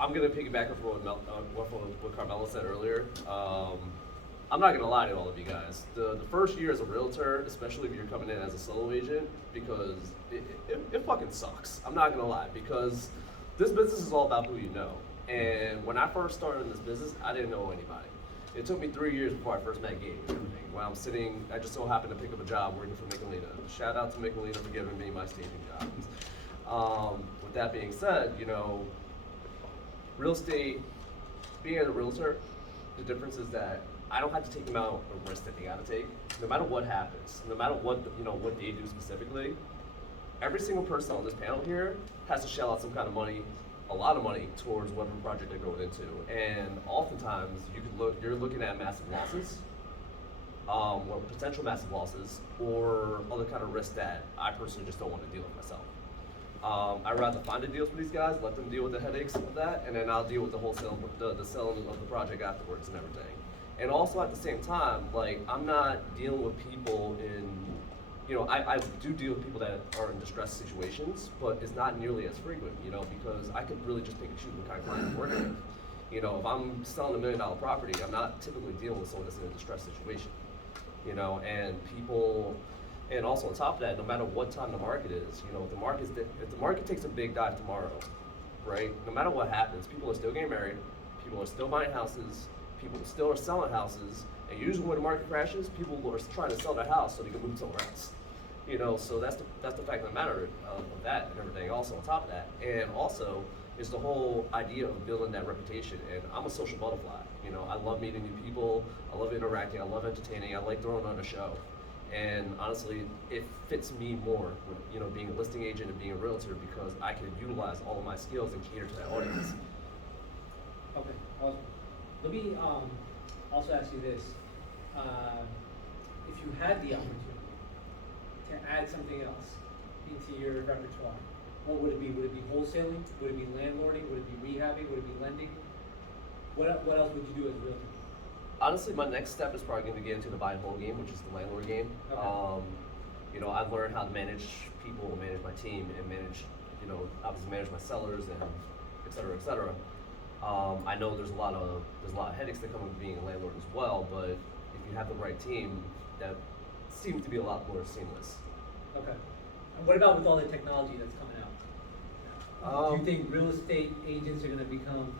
I'm gonna piggyback off what Carmelo said earlier. I'm not gonna lie to all of you guys. The first year as a realtor, especially if you're coming in as a solo agent, because it fucking sucks. I'm not gonna lie, because this business is all about who you know. And when I first started in this business, I didn't know anybody. It took me 3 years before I first met Gabe and everything. When I'm sitting, I just so happened to pick up a job working for Michelina. Shout out to Michelina for giving me my staging jobs. With that being said, real estate, being a realtor, the difference is that I don't have to take the amount of risk that they gotta take. No matter what happens, no matter what what they do specifically, every single person on this panel here has to shell out some kind of money, a lot of money towards whatever project they're going into. And oftentimes you're looking at massive losses, or potential massive losses, or other kind of risks that I personally just don't want to deal with myself. I'd rather find the deals for these guys, let them deal with the headaches of that, and then I'll deal with the wholesale, the selling of the project afterwards and everything. And also at the same time, like, I'm not dealing with people I do deal with people that are in distressed situations, but it's not nearly as frequent, because I could really just pick and choose what kind of client I'm working with. If I'm selling $1 million property, I'm not typically dealing with someone that's in a distressed situation, and also on top of that, no matter what time the market is, if the market takes a big dive tomorrow, right? No matter what happens, people are still getting married, people are still buying houses, people still are selling houses, and usually when the market crashes, people are trying to sell their house so they can move somewhere else. So that's the fact of the matter of that and everything. Also on top of that, and also is the whole idea of building that reputation. And I'm a social butterfly. I love meeting new people. I love interacting. I love entertaining. I like throwing on a show. And honestly, it fits me more with being a listing agent and being a realtor, because I can utilize all of my skills and cater to that audience. Okay, awesome. Let me also ask you this: if you had the opportunity to add something else into your repertoire, what would it be? Would it be wholesaling? Would it be landlording? Would it be rehabbing? Would it be lending? What else would you do as a realtor? Honestly, my next step is probably going to get into the buy and hold game, which is the landlord game. Okay. I've learned how to manage people, manage my team, and obviously manage my sellers and et cetera, et cetera. I know there's a lot of headaches that come with being a landlord as well, but if you have the right team, that seems to be a lot more seamless. Okay. And what about with all the technology that's coming out? Do you think real estate agents are going to become?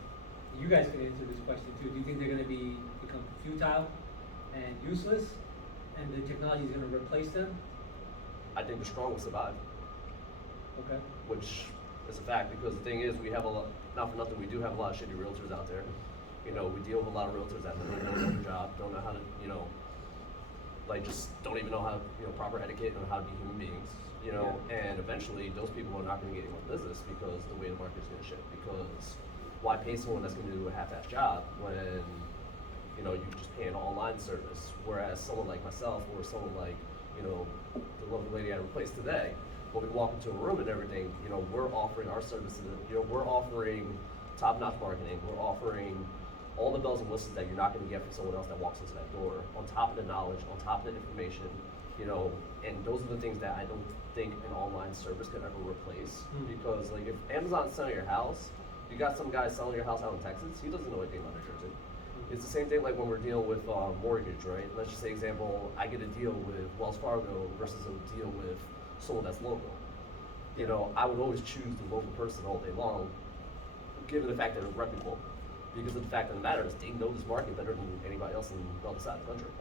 You guys can answer this question too. Do you think they're going to become futile and useless, and the technology is going to replace them? I think the strong will survive. Okay. Which is a fact, because the thing is, we have not for nothing, we do have a lot of shitty realtors out there. We deal with a lot of realtors that don't know their job, don't know how to, just don't even know how, proper etiquette and how to be human beings, Yeah. And eventually those people are not going to get any more business, because the way the market's going to shift. Because why pay someone that's going to do a half-ass job when, you can just pay an online service, whereas someone like myself or someone like, the lovely lady I replaced today, when we walk into a room and everything, we're offering our services, we're offering top-notch marketing, we're offering all the bells and whistles that you're not going to get from someone else that walks into that door, on top of the knowledge, on top of the information, and those are the things that I don't think an online service could ever replace. Because like, if Amazon's selling your house, you got some guy selling your house out in Texas, he doesn't know anything about New Jersey. It's the same thing like when we're dealing with mortgage, right? Let's just say, example, I get a deal with Wells Fargo versus a deal with someone that's local. I would always choose the local person all day long, given the fact that they're reputable, because of the fact of the matter is they know this market better than anybody else in the other side of the country.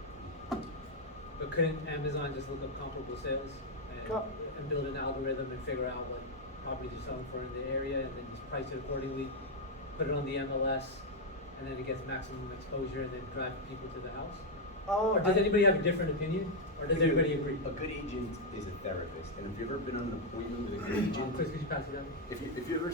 But couldn't Amazon just look up comparable sales and build an algorithm and figure out what properties are selling for in the area, and then just price it accordingly, put it on the MLS, and then it gets maximum exposure, and then drive people to the house? Or does anybody have a different opinion? Or does everybody agree? A good agent is a therapist, and if you've ever been on an appointment with a good agent, Chris, could you pass it down? if you ever